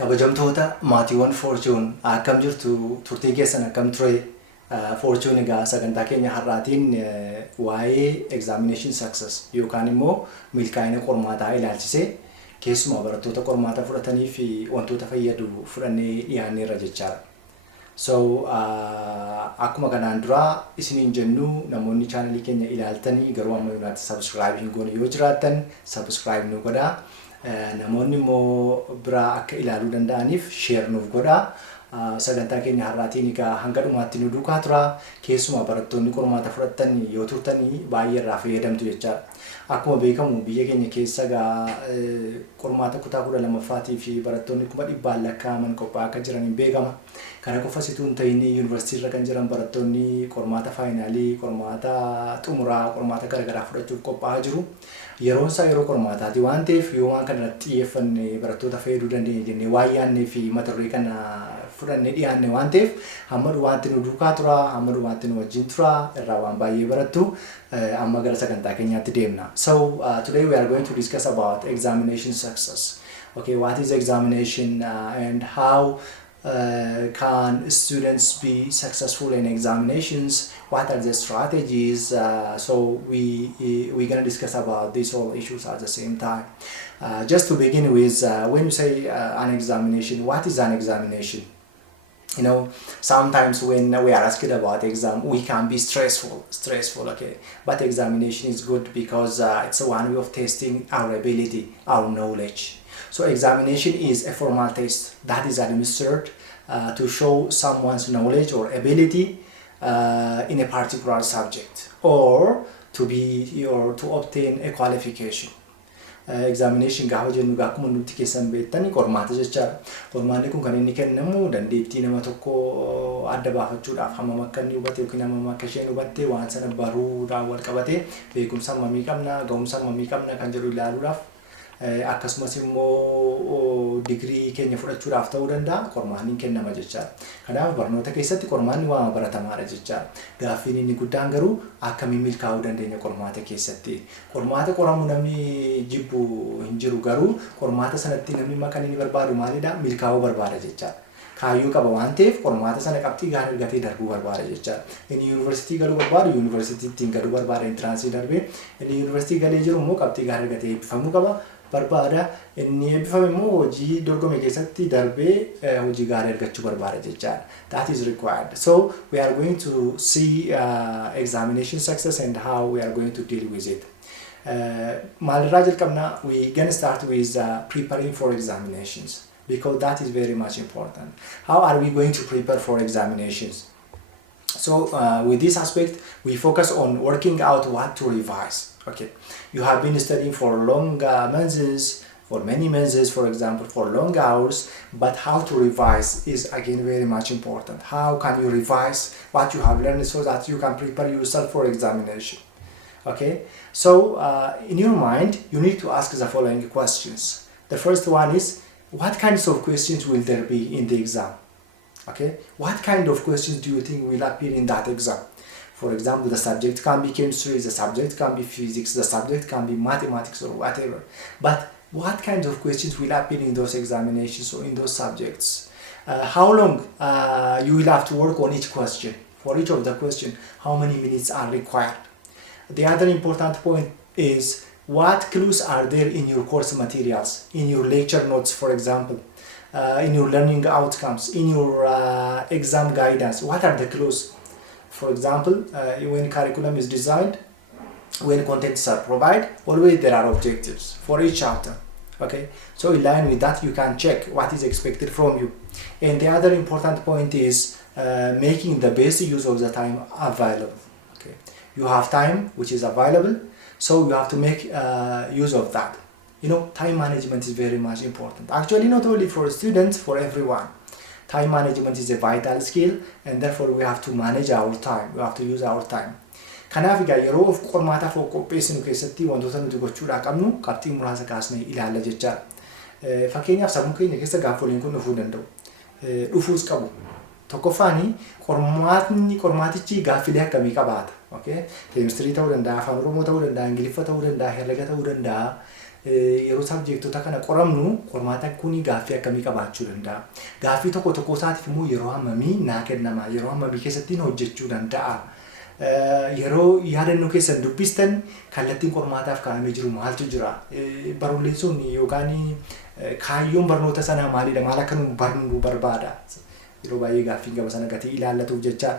Kabajamtoota maatiiwwan Fortune akkam jirtu turtii keessan akkam ture Fortune egaa sagantaa keenya har'aatiin waa'ee examination success yookaan immoo milkaa'ina qormaataa ilaalchisee keessumaa barattoota qormaata fudhatanii fi wantoota fayyadu fudhannee dhiyaanneerra jechaadha. So akkuma kanaan dura isiniin jennu namoonni chaanalii keenya ilaaltanii garuu amma yuunaatti subscribe hin goone yoo jiraattan subscribe nu godhaa. Namoonni immoo biraa akka ilaaluu danda'aniif share nuuf godhaa. Sagantaa keenya har'aatiin egaa hanga dhumaatti nu duukaa tura. Keessumaa barattoonni qormaata fudhatan yoo turtanii baay'ee irraa fayyadamtu jechaadha. Akkuma beekamu biyya keenya keessa egaa qormaata kutaa 12ffaatii fi barattoonni 100,000 lakkaa'aman qophaa'aa akka jiraniin beekama. Kana qofa situu hin ta'in yuunivarsiitii irra kan jiran barattoonni qormaata faayinaalii, qormaata xumuraa, qormaata garaagaraa fudhachuuf qophaa'aa jiru. Yeroon isaa yeroo qormaataati waan ta'eef yoo waan kana xiyyeeffanne barattoota fayyaduu dandeenya jennee waan yaadnee fi mata duree kana fudhannee dhiyaanne waan ta'eef hamma dhumaatti nu duukaa tura, hamma dhumaatti nu wajjin tura, irraa waan baay'ee barattu amma gara sagantaa keenyaatti deemna. So today we are going to discuss about examination success. Okay, what is examination and how can students be successful in examinations? What are the strategies? So we're gonna discuss about these all issues at the same time. Just to begin with, when you say an examination, what is an examination? You know, sometimes when we are asked about exam, we can be stressful, okay? But examination is good because it's one way of testing our ability, our knowledge. So examination is a formal test that is administered to show someone's knowledge or ability in a particular subject or to obtain a qualification. Examination gaafa jennu akkuma nuti keessan beektani qormaata jechaadha. Qormaanni kun kan inni kennamu dandeettii nama tokko adda baafachuudhaaf hammam akka inni hubate yookiin hammam akka isheen hubatte waan sana baruudhaan wal qabate beekumsa hammamii qabna, ga'umsa hammamii qabna kan jedhu ilaaluudhaaf akkasumas immoo digirii keenya fudhachuudhaaf ta'uu danda'a qormaanni kennama jechaadha. Kanaaf barnoota keessatti qormaanni waan baratamaadha jechaadha. Gaaffiin inni guddaan garuu akkamiin milkaa'uu dandeenya qormaata keessatti. Qormaata qoramu namni jibbu hin jiru garuu qormaata sanatti namni kan inni barbaadu maalidha? Milkaa'uu barbaada jechaadha. Kaayyoo qaba waan ta'eef qormaata sana qabxii gaarii argatee darbuu barbaada jechaadha. Inni yuunivarsiitii galuu barbaadu yuunivarsiitiitiin galuu barbaada intiraansii darbee inni yuunivarsiitii galee jiru immoo qabxii gaarii argatee eebbifamuu qaba. Barbaada inni eebbifame immoo hojii dorgome keessatti darbee hojii gaarii argachuu barbaada jechaadha. That is required. So we are going to see examination success and how we are going to deal with it. Maalirraa jalqabna we gonna start with preparing for examinations because that is very much important. How are we going to prepare for examinations? So with this aspect we focus on working out what to revise. Okay, you have been studying for long months, for many months, for example, for long hours, but how to revise is again very much important. How can you revise what you have learned so that you can prepare yourself for examination? Okay, so in your mind, you need to ask the following questions. The first one is, what kinds of questions will there be in the exam? Okay, what kind of questions do you think will appear in that exam? For example, the subject can be chemistry, the subject can be physics, the subject can be mathematics or whatever. But what kinds of questions will appear in those examinations or in those subjects? How long you will have to work on each question? For each of the question, how many minutes are required? The other important point is what clues are there in your course materials, in your lecture notes, for example, in your learning outcomes, in your exam guidance. What are the clues? For example, when curriculum is designed, when contents are provided, always there are objectives for each chapter. Okay, so in line with that, you can check what is expected from you. And the other important point is making the best use of the time available. Okay, you have time which is available, so you have to make use of that. You know, time management is very much important. Actually, not only for students, for everyone. Time management is a vital skill and therefore we have to manage our time. We have to use our time. Kanaaf egaa yeroo of qormaataaf qopheessinu keessatti wantoota nuti gochuudhaa qabnu qabxii muraasa kaasnee ilaalla jechaadha. Fakkeenyaaf sammuu keenya keessa gaaffileen kun dhufuu danda'u. Dhufuus qabu. Tokkoffaani qormaatichi gaaffilee akkamii qabaata? Okay? Keemistirii ta'uu danda'a, afaan Oromoo ta'uu danda'a, Ingiliffa ta'uu danda'a, herrega ta'uu danda'a. yeroo sabjektota kana qoramnu qormaata kuni gaaffii akkamii qabaachuu danda'a. Gaaffii tokko tokko isaatiif immoo yeroo hammamii naa kennama, yeroo hammamii keessatti hojjechuu danda'a. Yeroo yaadannoo keessan dubbistan kallattiin qormaataaf kaa'amee jiru maaltu jira? Barulleessuun yookaan kaayyoon barnoota sanaa maalidha? Maal akka nu barnu barbaada? Yeroo baay'ee gaaffiin gaba sana gatii ilaallatuuf jecha.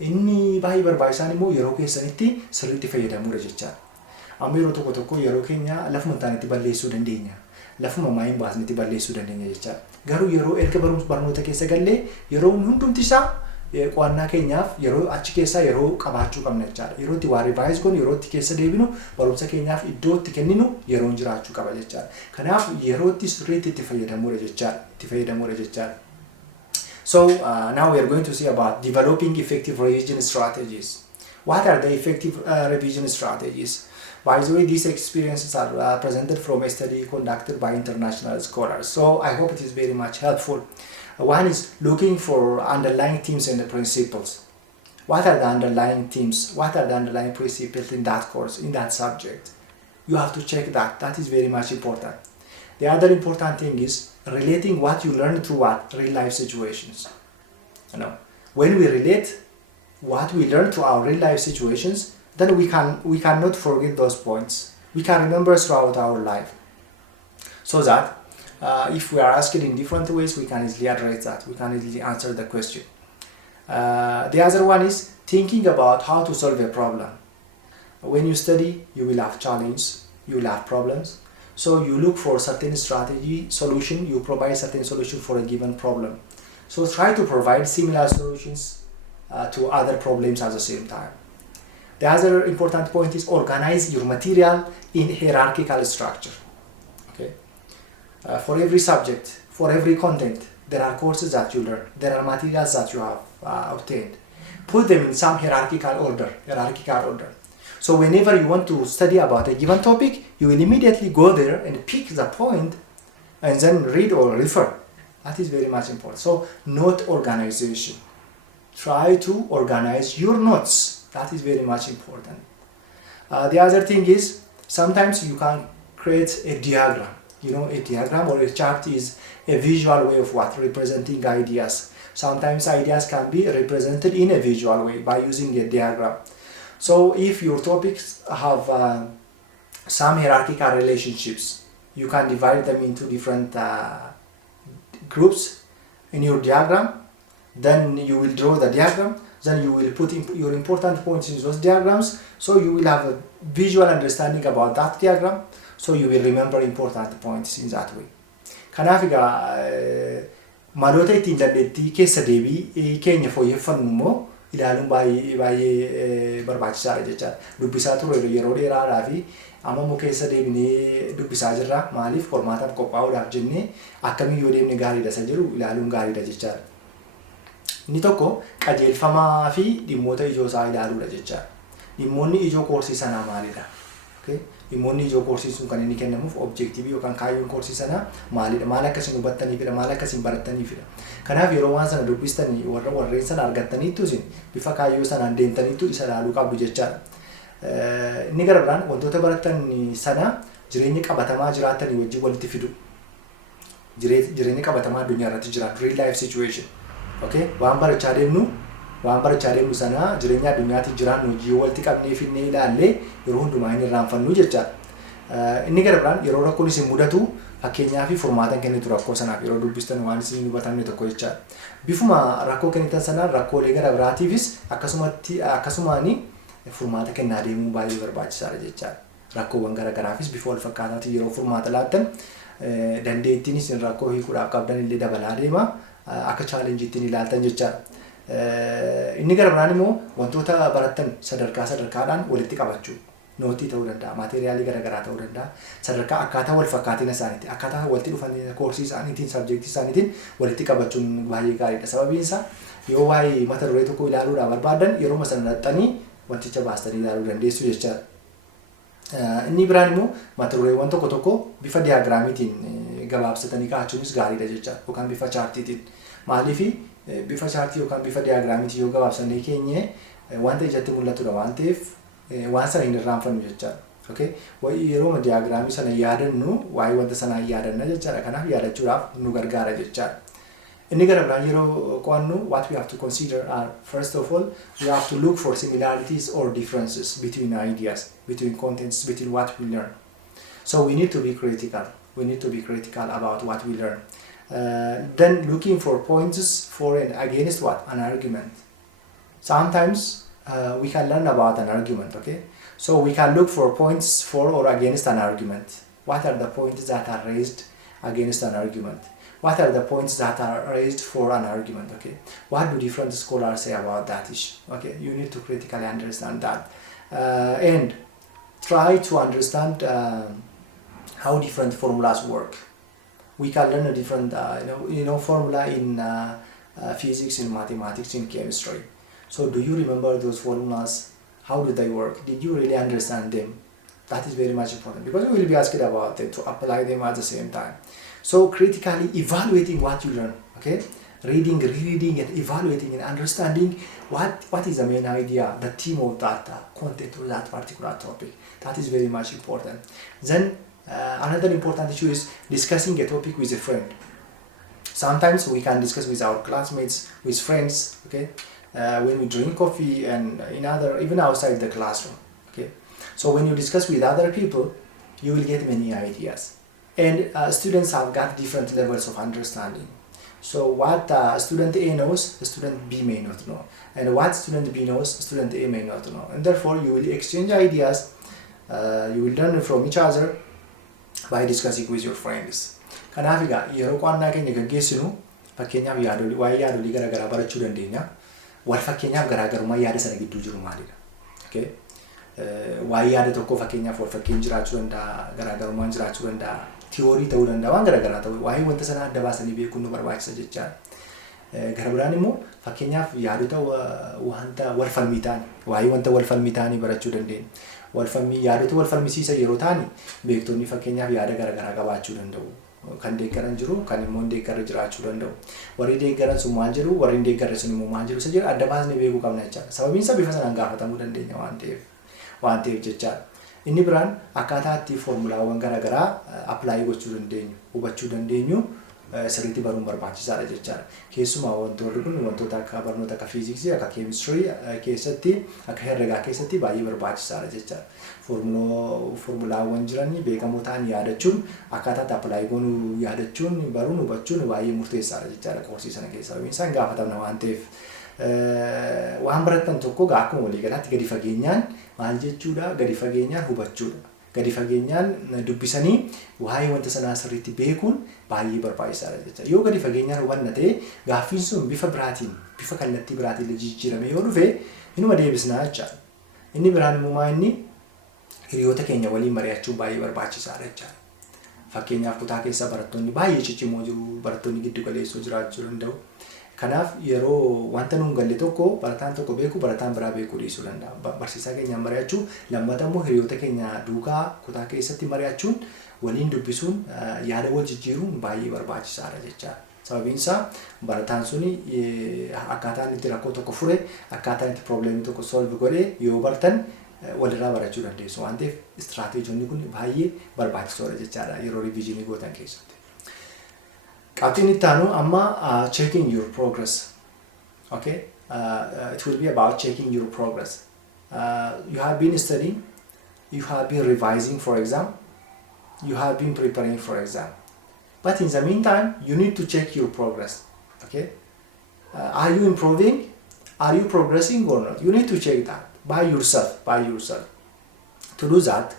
Inni baay'ee barbaachisaan immoo yeroo keessanitti sirriitti fayyadamuudha jecha. Amma yeroo tokko tokko yeroo keenya lafuma taanitti balleessuu dandeenya. Lafuma maayin baasnitti balleessuu dandeenya jecha. Garuu yeroo erga barnoota keessa gallee yeroo hundumti isaa qo'annaa keenyaaf yeroo achi keessaa yeroo qabaachuu qabna jechaadha. Yeroo itti waa revise goonu, yeroo itti keessa deebinu, barumsa keenyaaf iddoo itti kenninu yeroon jiraachuu qaba jechaadha. Kanaaf yeroo itti sirriitti itti fayyadamuudha jechaadha. So now we are going to see about developing effective revision strategies. What are the effective revision strategies? By the way, these experiences are presented from a study conducted by international scholars. So I hope it is very much helpful. One is looking for underlying themes and the principles. What are the underlying themes? What are the underlying principles in that course, in that subject? You have to check that. That is very much important. The other important thing is relating what you learn to what real life situations. You know, when we relate what we learn to our real life situations, then we cannot forget those points. We can remember throughout our life. So that if we are asked in different ways, we can easily address that. We can easily answer the question. The other one is thinking about how to solve a problem. When you study, you will have challenges, you will have problems. So you look for certain strategy, solution, you provide certain solution for a given problem. So try to provide similar solutions to other problems at the same time. The other important point is organize your material in hierarchical structure. Okay. For every subject, for every content, there are courses that you learn, there are materials that you have obtained. Put them in some hierarchical order. So whenever you want to study about a given topic, you will immediately go there and pick the point and then read or refer. That is very much important. So note organization. Try to organize your notes. That is very much important. The other thing is sometimes you can create a diagram. You know, a diagram or a chart is a visual way of representing ideas. Sometimes ideas can be represented in a visual way by using a diagram. So if your topics have some hierarchical relationships, you can divide them into different groups in your diagram. Then you will draw the diagram. Then you will put your important points in those diagrams. So you will have a visual understanding about that diagram. So you will remember important points in that way. Kanaaf egaa maloota ittiin dandeettii keessa deebii keenya fooyyeffannu immoo ilaaluun baay'ee barbaachisaadha jechaadha. Dubbisaa turre yeroo dheeraadhaa fi amma immoo keessa deebinee dubbisaa jirra. Maaliif qormaataaf qophaa'uudhaaf jennee akkamiin yoo deemne gaariidha isa jedhu ilaaluun gaariidha jechaadha. Inni tokko qajeelfamaa fi dhimmoota ijoo isaa ilaaluudha jechaadha. Dhimmoonni ijoo koorsii sanaa maalidha? Dhimmoonni ijoo koorsii sun kan inni kennamuuf objektiivii yookaan kaayyoon koorsii sanaa maalidha? Maal akkasiin hubattaniifidha? Maal akkasiin barattaniifidha? Kanaaf yeroo waan sana dubbistanii warreen sana argattaniittu isin bifa kaayyoo sanaan deemtaniittu isa ilaaluu qabdu jechaadha. Inni gara biraan wantoota barattan sana jireenya qabatamaa jiraattanii wajjin walitti fidu. Jireenya qabatamaa addunyaa irratti jiraatu real life situation. Okay? Waan barachaa deemnu sana jireenya addunyaatti jiraannu hojii walitti qabnee finnee ilaallee yeroo hundumaa hin irraanfannu jechaadha. Inni gara biraan yeroo rakkoon isin mudatu fakkeenyaa fi furmaatan kennitu rakkoo sanaaf yeroo dubbistan waan isin hubatamne tokko jechaadha. Bifuma rakkoo kennitan sanaan rakkoolee gara biraatiifis akkasumaan furmaata kennaa deemuu baay'ee barbaachisaadha jechaadha. Rakkoowwan gara garaafis bifa wal fakkaataatiin yeroo furmaata laattan dandeettiin isin rakkoo hiikuudhaaf qabdan illee dabalaa deema. Akka chaalenjiitiin ilaaltan jechaadha. Inni gara biraan immoo wantoota barattan sadarkaadhaan walitti qabachuu. Nootii ta'uu danda'a, maateriaalii gara garaa ta'uu danda'a. Sadarkaa akkaataa wal fakkaatina isaaniitti, akkaataa walitti dhufan koorsii isaaniitiin, sabjektii isaaniitiin walitti qabachuun baay'ee gaariidha. Sababiin isaa yoo waa'ee mata duree tokko ilaaluudhaaf barbaadan yeroo sana dhaxxanii wanticha baastanii ilaaluu dandeessu jechaadha. Inni biraan immoo mata dureewwan tokko bifa diyaagiraamiitiin gabaabsatanii kaa'achuunis gaariidha jechaadha. Yookaan bifa chaartiitiin. Maaliif bifa chaartii yookaan bifa diyaagiraamiitiin yoo gabaabsannee keenye wanta ijatti mul'atudha waan ta'eef waan sana hin irraanfannu jechaadha. Okay? Yeroo diagraamii sana yaadannu waa'ee wanta sanaa yaadanna jechaadha. Kanaaf yaadachuudhaaf nu gargaara jechaadha. Inni gara biraan yeroo qo'annu what we have to consider are first of all we have to look for similarities or differences between ideas, between contents, between what we learn. So we need to be critical. We need to be critical about what we learn. Then looking for points for and against what? An argument. Sometimes we can learn about an argument, okay? So we can look for points for or against an argument. What are the points that are raised against an argument? What are the points that are raised for an argument, okay? What do different scholars say about that issue, okay? You need to critically understand that. And try to understand how different formulas work. We can learn a different, formula in physics, in mathematics, in chemistry. So do you remember those formulas? How do they work? Did you really understand them? That is very much important because we will be asked about them to apply them at the same time. So critically evaluating what you learn, okay? Reading, rereading, and evaluating and understanding what is the main idea, the theme of that content or that particular topic. That is very much important. Then another important issue is discussing a topic with a friend. Sometimes we can discuss with our classmates, with friends, okay? When we drink coffee and even outside the classroom, okay? So when you discuss with other people, you will get many ideas. And students have got different levels of understanding. So what student A knows, student B may not know. And what student B knows, student A may not know. And therefore you will exchange ideas, you will learn from each other by discussing with your friends. Kanaaf egaa yeroo qo'annaa keenya gaggeessinu fakkeenyaaf waa'ee yaadolii garaagaraa barachuu dandeenya. Wal fakkeenyaaf garaagarummaa yaada sana gidduu jiru maalidha? Okay? Waa'ee yaada tokko fakkeenyaaf wal fakkeen jiraachuu danda'a, garaagarummaan jiraachuu danda'a, tiyoorii ta'uu danda'a, waan garaagaraa ta'uu waa'ee wanta sana adda baasanii beekuun nu barbaachisa jechaadha. Gara biraan immoo fakkeenyaaf yaadota wanta wal falmii ta'an, waa'ee wanta wal falmii ta'anii barachuu dandeenya. Yaadota wal falmisiisan yeroo ta'an beektonni fakkeenyaaf yaada garaagaraa qabaachuu danda'u. Kan deeggaran jiru, kan immoo deeggarra jiraachuu danda'u. Warri deeggaran sun maal jedhu, warri deeggarra sun immoo maal jedhu isa jedhu adda baasnee beekuu qabna jechaadha. Sababiin isaa bifa sanaan gaafatamuu dandeenya waan ta'eef jechaadha. Inni biraan akkaataa itti foormulaawwan garaagaraa appilaayi gochuu dandeenyu, hubachuu dandeenyu sirriitti baruun barbaachisaadha jechaadha. Keessumaa wantoonni kun wantoota akka barnoota akka fiiziksii, akka keemistirii keessatti, akka herregaa keessatti baay'ee barbaachisaadha jechaadha. Foormulaawwan jiranii beekamoo ta'an yaadachuun akkaataa itti appilaayi goonuu yaadachuun baruun hubachuun baay'ee murteessaadha jechaadha koorsii sana keessa. Sababiin isaa hin gaafatamna waan ta'eef. Waan baratan tokko akkuma waliigalaatti gadi fageenyaan maal jechuudha? Gadi fageenyaan hubachuudha. Gadi fageenyaan dubbisanii waa'ee wanta sanaa sirriitti beekuun baay'ee barbaachisaadha jechuudha. Yoo gadi fageenyaan hubanna ta'e gaaffiin sun bifa biraatiin, bifa kallattii biraatiin jijjiirame yoo dhufe inuma deebisnaa jechaadha. Inni biraan immoo inni hiriyoota keenya waliin mari'achuun baay'ee barbaachisaadha jechaadha. Fakkeenyaaf kutaa keessa barattoonni baay'ee ciccimoo jiru, barattoonni giddu galeessoo jiraachuu danda'u. Kanaaf yeroo wanta nuun galle tokko barataan tokko beeku barataan biraa beekuu dhiisuu danda'a. Barsiisaa keenyaan mari'achuu, lammata immoo hiriyoota keenya duukaa kutaa keessatti mari'achuun waliin dubbisuun yaada wal jijjiiruun baay'ee barbaachisaadha jechaadha. Sababiin isaa barataan suni akkaataan itti rakkoo tokko fure, akkaataan itti probleemii tokko solve godhee yoo bartan walirraa barachuu dandeessu waan ta'eef istiraateejiin kun baay'ee barbaachisoodha jechaadha yeroo riviizhinii gootan keessatti. Qabxiin itti aanu amma checking your progress. Okay? It will be about checking your progress. You have been studying, you have been revising for exam, you have been preparing for exam. But in the meantime, you need to check your progress. Okay? Are you improving? Are you progressing or not? You need to check that by yourself. To do that,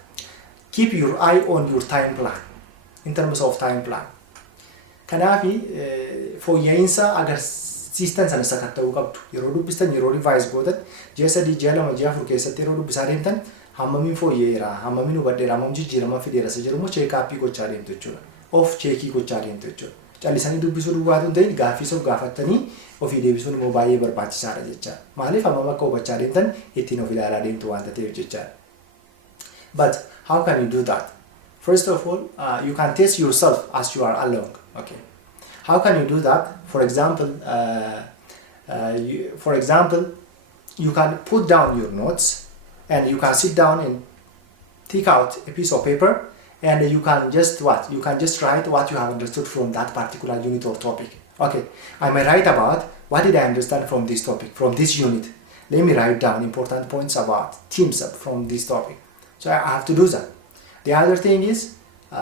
keep your eye on your time plan in terms of time plan. Kanaaf fooyya'insa agarsiistan sana sakatta'uu qabdu. Yeroo dubbistan, yeroo revise gootan, ji'a 3, ji'a 2, ji'a 4 keessatti yeroo dubbisaa deemtan hammamiin fooyya'eera, hammamiin hubadheera, hammam jijjiirama fideera isa jedhu immoo cheekaappii gochaa deemtu jechuudha. Of cheekii gochaa deemtu jechuudha. Callisanii dubbisuu duwwaatu hin ta'in gaaffii of gaafattanii ofii deebisuun immoo baay'ee barbaachisaadha jechaadha. Maaliif hammam akka hubachaa deemtan ittiin of ilaalaa deemtu waanta ta'eef jechaadha. But how can you do that? First of all, you can test yourself as you are along. Okay. How can you do that? For example, you can put down your notes and you can sit down and take out a piece of paper and you can just what? You can just write what you have understood from that particular unit or topic. Okay, I may write about what did I understand from this topic, from this unit. Let me write down important points about themes from this topic. So I have to do that. The other thing is,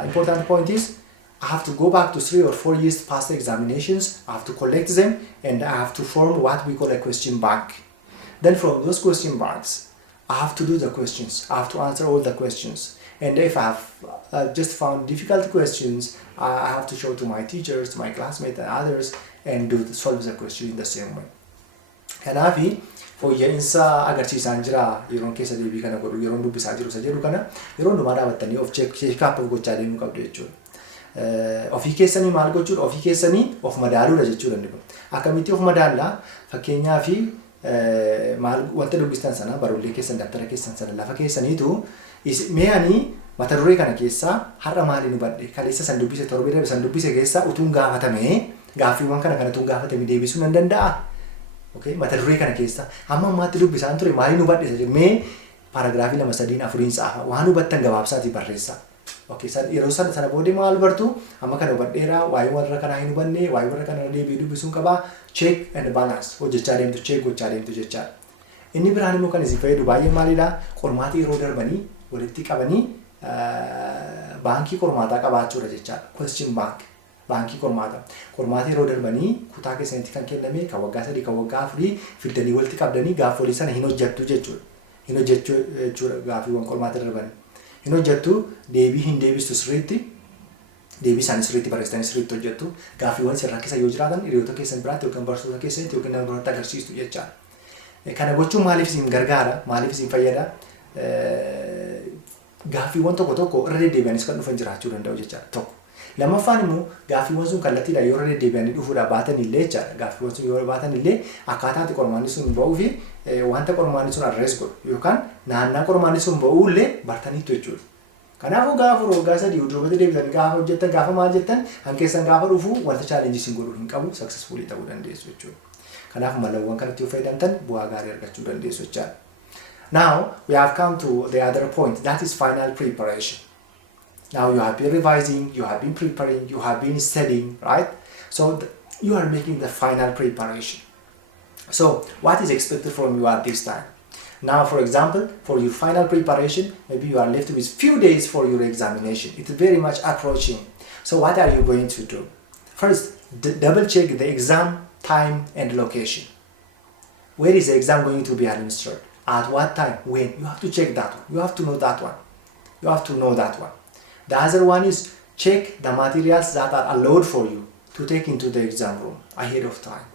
important point is, I have to go back to 3 or 4 years past examinations. I have to collect them and I have to form what we call a question bank. Then from those question banks, I have to do the questions. I have to answer all the questions. And if I have just found difficult questions, I have to show to my teachers, to my classmates and others and solve the question in the same way. Kanaafi fooyya'insa agarsiisaan jira yeroon keessa deebii kana godhu yeroon dubbisaa jiru isa jedhu kana yeroon dhumaa dhaabattanii of check-up gochaa deemuu qabdu jechuudha. Ofii keessanii maal gochuudha? Ofii keessanii of madaaluudha jechuu danda'u. Akkamitti of madaallaa? Fakkeenyaa fi maal wanta dubbistan sana barullee keessan daftara keessan sana lafa keessaniitu mee ani mata duree kana keessaa har'a maaliin hubadhe kaleessa san dubbise torbee darbe san dubbise keessaa utuun gaafatame gaaffiiwwan kana utuun gaafatame deebisuu nan danda'a. Okay, mata duree kana keessa amma ammaatti dubbisaan ture maaliin hubadhe jedhee mee paragraafii 2 3 4 saafa waan hubattan gabaabsaatii barreessaa. Okay, yeroo sana boodee maal bartu amma kana hubadheera waa'ee warra kana hin hubanne waa'ee warra kana deebii dubbisuun qabaa check and balance hojjechaa deemtu check gochaa deemtu jecha. Inni biraan immoo kan isin fayyadu baay'ee maalidha? Qormaata yeroo darbanii walitti qabanii baankii qormaataa qabaachuudha jecha. Question bank baankii qormaata yeroo darbanii kutaa keessanitti kan kenname kan waggaa 3 kan waggaa 4 fidanii walitti qabdanii gaaffolii sana hin hojjettu jechuudha. Hin hojjechuu jechuudha gaaffiiwwan qormaata darbanii. Hin hojjettu deebii hin deebistu sirriitti deebii isaanii sirriitti barreessanii sirriitti hojjettu gaaffiiwwan sirraa keessa yoo jiraatan hiriyoota keessan biraatti yookiin barsiisota keessanitti yookiin nama biraatti agarsiistu jecha. Kana gochuun maaliif isin gargaara? Maaliif isin fayyada? Gaaffiiwwan tokko irra deddeebi'anis kan dhufan jiraachuu danda'u jecha tokko. Lammaffaan immoo gaaffiiwwan sun kallattiidhaan yoo irra deddeebi'anii dhufuudhaan baatan illee jecha gaaffiiwwan sun yoo baatan illee akkaataa itti qormaanni sun ba'uu fi wanta qormaanni sun adrees godhu yookaan naannaa qormaanni sun ba'uu illee bartaniitu jechuudha. Kanaafuu gaafa waggaa 3 duubatti deebitanii gaafa hojjettan gaafa maal jettan hankeessan gaafa dhufu wanta chaalenjii isin godhuu hin qabu successfully ta'uu dandeessu jechuudha. Kanaaf malawwan kanatti yoo fayyadamtan bu'aa gaarii argachuu dandeessu jechaadha. Now we have come to the other point, that is final preparation. Now you have been revising, you have been preparing, you have been studying, right? So you are making the final preparation. So what is expected from you at this time? Now for example, for your final preparation, maybe you are left with few days for your examination. It is very much approaching. So what are you going to do? First, double check the exam time and location. Where is the exam going to be administered? At what time? When? You have to check that one. You have to know that one. You have to know that one. The other one is check the materials that are allowed for you to take into the exam room ahead of time.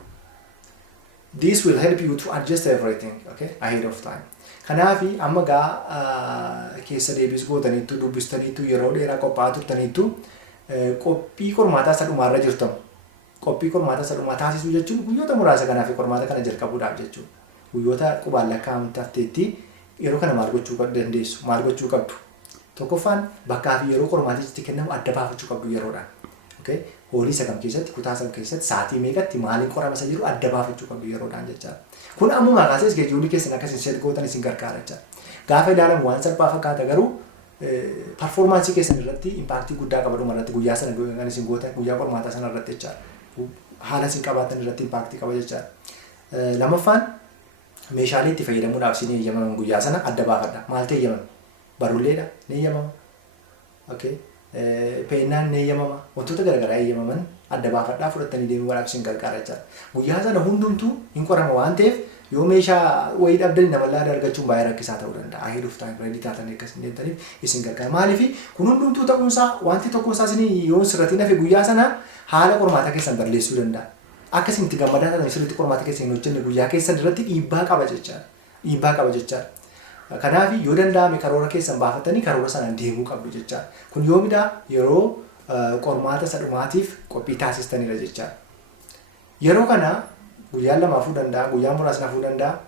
This will help you to adjust everything, okay, ahead of time. Kanaafi amma gaa keessa deebis gootaniitu dubbistaniitu yeroo dheeraa qophaa'aa turtaniitu qophii qormaataa sadhumaarra jirtamu. Qophii qormaataa sadhumaa taasisuu jechuun guyyoota muraasa kanaaf qormaata kana jalqabuudhaaf jechuudha. Guyyoota qubaan lakkaa'amtaaf ta'etti yeroo kana maal gochuu dandeessu? Maal gochuu qabdu? Tokkoffaan bakkaa fi yeroo qormaatichi kennamu adda baafachuu qabdu yeroodhaan. Okay? Hoolii sagam keessatti kutaa sagam keessatti sa'aatii meeqatti maaliin qoramasa jiru adda baafachuu qabdu yeroodhaan jechaadha. Kun ammuma kaasee iskeejuulii keessan akkasiin seet gootan isin gargaara jechaadha. Gaafa ilaalamu waan salphaa fakkaata garuu performaansii keessan irratti impaaktii guddaa qaba dhumarratti guyyaa sana kan isin gootan guyyaa qormaataa sana irratti jechaadha. Haala isin qabaatan irratti impaaktii qaba jechaadha. Lammaffaan meeshaalee itti fayyadamuudhaaf isin eeyyamaman guyyaa sana adda baafadha. Maal ta'e eeyyamama? Barulleedha ni eeyyamama. Okay? Peennaan ni eeyyamama. Wantoota garaagaraa eeyyamaman adda baafadhaa fudhattanii deemuudhaaf isin gargaara jechaadha. Guyyaa sana hundumtuu hin qorama waan ta'eef yoo meeshaa wayii dhabdanii namallee argachuun baay'ee rakkisaa ta'uu danda'a. Ahead of time ready taatanii akkasiin deemtaniif isin gargaara. Maaliif kun hundumtuu ta'uunsaa wanti tokkosaa isin yoo sirratiin hafe guyyaa sana haala qormaata keessan balleessuu danda'a. Akkasiin itti gammadaa ta'an sirriitti qormaata keessan hin hojjenne guyyaa keessan irratti dhiibbaa qaba jechaadha. Dhiibbaa qaba jechaadha. Kanaaf yoo danda'ame karoora keessan baafatanii karoora sanaan deemuu qabdu jechaadha. Kun yoomidha yeroo qormaata sadhumaatiif qophii taasistanidha jechaadha. Yeroo kana guyyaan lama hafuu danda'a, guyyaan muraasni hafuu danda'a.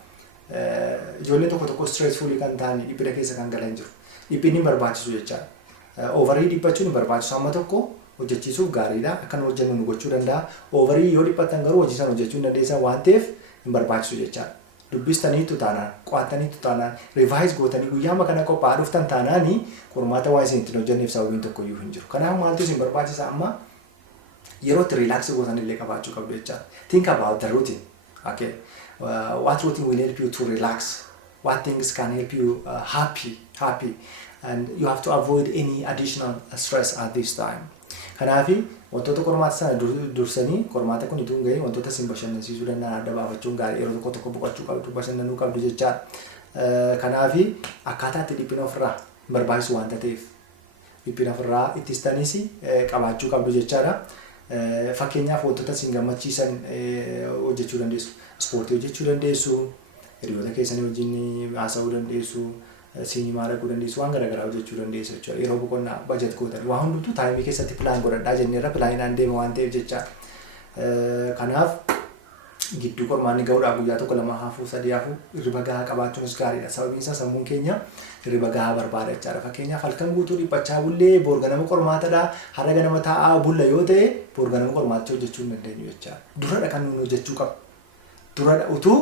Ijoolleen tokko stressfulii kan ta'an dhiphina keessa kan galan jiru. Dhiphinni barbaachisu jechaadha. Overii dhiphachuun barbaachisu amma tokko hojjechiisuuf gaariidha. Akka nu hojjennu nu gochuu danda'a. Overii yoo dhiphatan garuu hojii sana hojjechuu hin dandeessan waan ta'eef hin barbaachisu jechaadha. dubbistaniitu taanaan, qo'attaniitu taanaan, revise gootanii guyyaa kana qophaa'aa dhuftan taanaanii qormaata waa isin ittiin hojjenneef sababiin tokko iyyuu hin jiru. Kanaaf maaltu isin barbaachisa amma yeroo itti relax gootan illee qabaachuu qabdu jecha. Think about the routine. Okay. What routine will help you to relax? What things can help you happy? And you have to avoid any additional stress at this time. Kanaafi wantoota qormaata sana dursanii qormaata kun itoo hin gahin wantoota isin bashannansiisuu danda'an adda baafachuun gaarii yeroo tokko boqochuu qabdu bashannanuu qabdu jechaadha. Kanaafi akkaataa itti dhiphina ofirraa barbaachisu waanta ta'eef dhiphina ofirraa ittistaniis qabaachuu qabdu jechaadha. Fakkeenyaaf wantoota isin gammachiisan hojjechuu dandeessu. Ispoortii hojjechuu dandeessu. Hiriyoota keessanii wajjin haasa'uu dandeessu. Sinimaa dhaquu dandeessu. Waan garaagaraa hojjechuu dandeessu jechuudha. Yeroo boqonnaa bajet gootan waa hundumtuu taayimii keessatti pilaan godhadhaa jenneerra pilaaniidhaan deema waan ta'eef jechaadha. Kanaaf gidduu qormaanni ga'uudhaaf guyyaa tokko lama hafuu sadii hafuu hirriba gahaa qabaachuunis gaariidha. Sababiin isaa sammuun keenya hirriba gahaa barbaada jechaadha. Fakkeenyaaf halkan guutuu dhiphachaa bullee boor ganama qormaatadha. Har'a ganama taa'aa bulla yoo ta'e boor ganama qormaaticha hojjechuu hin dandeenyu jechaadha. Duradha kan nuyi hojjechuu qabu. Duradha utuu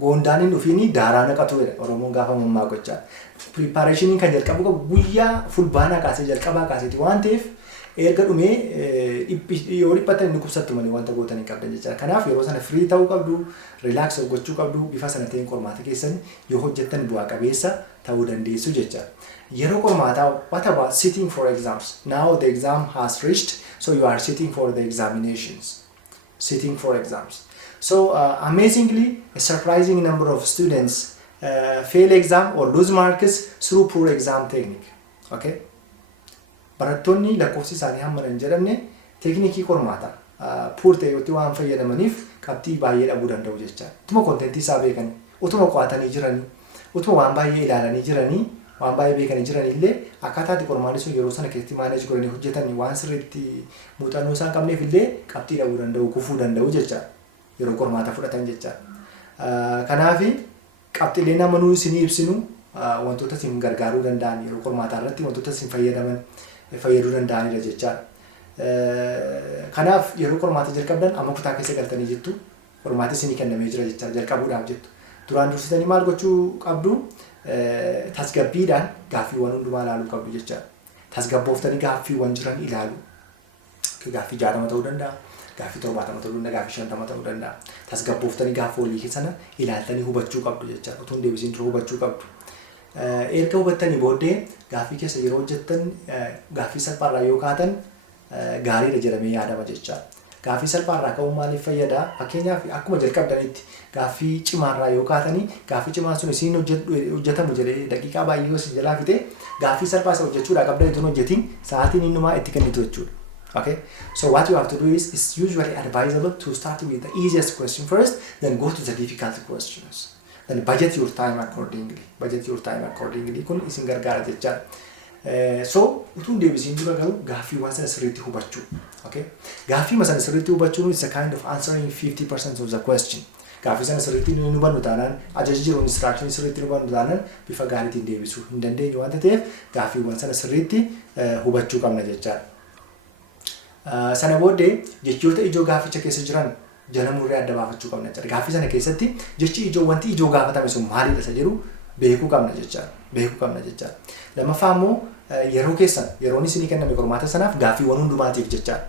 goondaaniin dhufiini daaraa naqatu jedha Oromoon gaafa mammaa gochaa. Preparationii kan jalqabu qabu guyyaa fulbaanaa kaasee jalqabaa kaaseeti waan ta'eef erga dhumee yoo dhiphatan inni kubsattu malee wanta gootan hin qabdan jechaadha. Kanaaf yeroo sana free ta'uu qabdu, relax gochuu qabdu, bifa sana ta'een qormaata keessan yoo hojjettan bu'aa qabeessa ta'uu dandeessu jechaadha. Yeroo qormaataa what about sitting for exams? Now the exam has reached, so you are sitting for the examinations. Sitting for exams. So amazingly, a surprising number of students fail exam or lose marks through poor exam technique. Okay? Barattoonni lakkoofsi isaanii hamma hin jedhamne teeknikii qormaata poor ta'e yoo waan fayyadamaniif qabxii baay'ee dhabuu danda'u jecha. Utuma kontentii isaa beekanii, utuma qo'atanii jiranii, utuma waan baay'ee ilaalanii jiranii, waan baay'ee beekanii jiranii illee akkaataa itti qormaanni sun yeroo sana keessatti maaneej godhanii hojjetanii waan sirriitti muuxannoo isaan qabneef illee qabxii dhabuu danda'u, kufuu danda'u jecha. Yeroo qormaata fudhatan jecha. Kanaafi qabxiilee nama nuyi isin ibsinu wantoota isin gargaaruu danda'an yeroo qormaataa irratti wantoota isin fayyaduu danda'anidha jechaadha. Kanaaf yeroo qormaata jalqabdan amma kutaa keessa galtanii jettu qormaati isinii kennamee jira jechaadha jalqabuudhaaf jettu. Duraan dursitanii maal gochuu qabdu? Tasgabbiidhaan gaaffiiwwan hundumaa ilaaluu qabdu jechaadha. Tasgabbooftanii gaaffiiwwan jiran ilaalu. Gaaffii 60 ta'uu danda'a. Gaaffii 70 ta'uu danda'a, gaaffii 50 ta'uu danda'a. Tasgabbooftanii gaaffii olii sana ilaaltanii hubachuu qabdu jechaadha. Utuu hin deebisiin dura hubachuu qabdu. Erga hubattanii booddee gaaffii keessa yeroo hojjettan gaaffii salphaarraa yoo kaatan gaariidha jedhamee yaadama jechaadha. Gaaffii salphaarraa ka'uun maaliif fayyada? Fakkeenyaaf akkuma jalqabdanitti gaaffii cimaarraa yoo kaatanii gaaffii cimaan sun isin hojjetamu jedhee daqiiqaa baay'ee yoo isin jalaa fixe gaaffii salphaa isa hojjechuudhaa qabdan itoo hojjetiin sa'aatiin innumaa itti kennitu jechuudha. Okay, so what you have to do is it's usually advisable to start with the easiest question first, then go to the difficult questions. Then budget your time accordingly. Budget your time accordingly. Kun isin gargaara jechaadha. So utuu deebisiin dura garuu gaaffiiwwan sana sirriitti hubachuu. Okay, gaaffii sana sirriitti hubachuun is a kind of answering 50% of the question. Gaaffii sana sirriitti nu hubannu taanaan ajaja jiru instruction sirriitti nu hubannu taanaan bifa gaariitiin deebisuu hin dandeenyu waan ta'eef gaaffiiwwan sana sirriitti hubachuu qabna jechaadha. Sana booddee jechoota ijoo gaafficha keessa jiran jala murree adda baafachuu qabna jechaadha. Gaaffii sana keessatti jechi ijoo wanti ijoo gaafatame sun maalidha isa jedhu beekuu qabna jechaadha. Beekuu qabna jechaadha. Lammaffaa immoo yeroo keessan yeroon isinii kenname qormaata sanaaf gaaffiiwwan hundumaatiif jechaadha.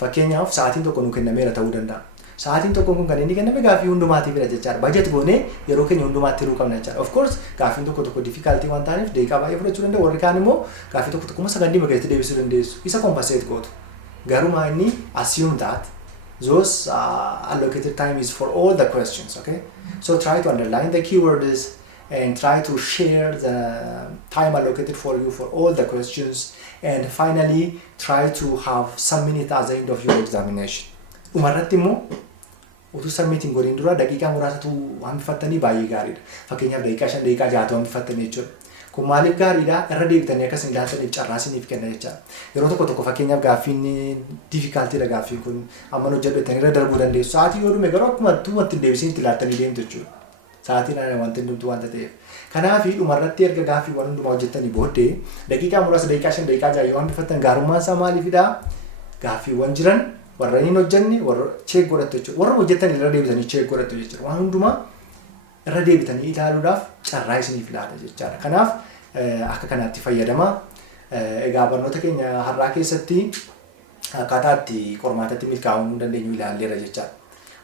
Fakkeenyaaf sa'aatiin tokko nu kennameera ta'uu danda'a. Sa'aatiin tokko kun kan inni kenname gaaffii hundumaatiifidha jechaadha. Bajet goonee yeroo keenya hundumaatti hiruu qabna jechaadha. Of course gaaffiin tokko difficulty waan ta'aniif deeqaa baay'ee fudhachuu danda'a. Warri kaan immoo gaaffii tokko sagandii keessatti deebisuu dandeessu. Isa compensate gootu. Garuma inni assume that those allocated time is for all the questions, okay? So try to underline the keywords and try to share the time allocated for you for all the questions, and finally try to have some minutes at the end of your examination. Umarratti immoo utuu submitting godhin dura daqiiqaa muraasatu hambifattanii baay'ee gaariidha. Fakkeenyaaf daqiiqaa 5 daqiiqaa 6 hambifattanii jechuudha. Kun maaliif gaariidha? Irra deebitanii akkasiin ilaaltaniif carraa isiniif kenna jechaadha. Yeroo tokko fakkeenyaaf gaaffiin difficultyidha gaaffiin kun amma hojjedhu jettanii irra darbuu dandeessu. Sa'aatii yoo dhume garuu akkuma tuumatti deebisiin itti ilaaltanii deemtu jechuudha. Sa'aatiin wanti hundumtuu wanta ta'eef. Kanaaf dhumarratti erga gaaffiiwwan hundumaa hojjettanii booddee daqiiqaa muraasa daqiiqaa 5 daqiiqaa 6 yoo hambifattan gaarummaan isaa maaliifidha? Gaaffiiwwan jiran warra hin hojjenne warra cheek godhattu jechuudha. Warra hojjetan irra deebitanii cheek godhattu jechuudha. Waan hundumaa irra deebitanii ilaaluudhaaf carraa isiniif laata jechaadha. Kanaaf akka kanaatti fayyadamaa. Egaa barnoota keenya har'aa keessatti akkaataa itti qormaatatti milkaa'uu dandeenyu ilaalleera jechaadha.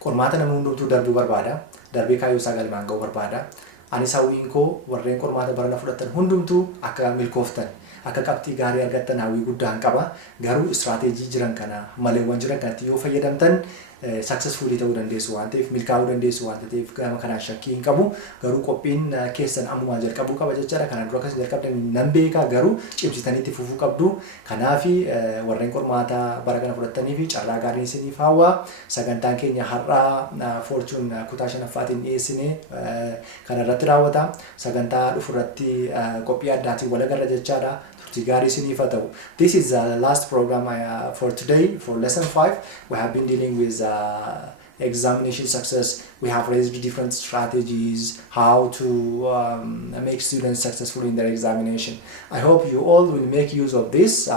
Qormaata namni hundumtuu darbuu barbaada. Darbee kaayyoo isaa galmaan ga'uu barbaada. Anis hawwiin koo warreen qormaata barana fudhatan hundumtuu akka milkooftan akka qabxii gaarii argattan hawwii guddaan qaba. Garuu istiraatejii jiran kana maleewwan jiran kanatti yoo fayyadamtan successfully ta'uu dandeessu waan ta'eef milkaa'uu dandeessu waan ta'eef gama kanaan shakkii hin qabu. Garuu qophiin keessan ammumaa jalqabuu qaba jechaadha. Kana dura akkas jalqabdan nan beeka garuu cimsitaniitti fufuu qabdu. Kanaaf warreen qormaata bara kana fudhatanii fi carraa gaarii isiniif hawwa. Sagantaan keenya har'aa fortune kutaa shanaffaatiin dhiyeessine kana irratti raawwata. Sagantaa dhufurratti qophii addaatiin wal agarra jechaadha. This is the last program for today for lesson 5. We have been dealing with examination success. We have raised different strategies how to make students successful in their examination. I hope you all will make use of this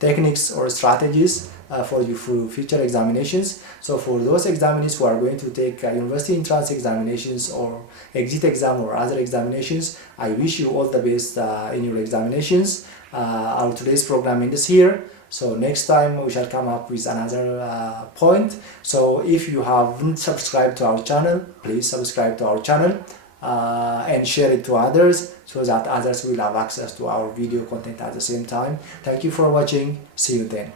techniques or strategies for your future examinations. So for those examinees who are going to take university entrance examinations or exit exam or other examinations, I wish you all the best in your examinations. Our today's program ends here. So next time we shall come up with another point. So if you haven't subscribed to our channel, please subscribe to our channel and share it to others so that others will have access to our video content at the same time. Thank you for watching. See you then.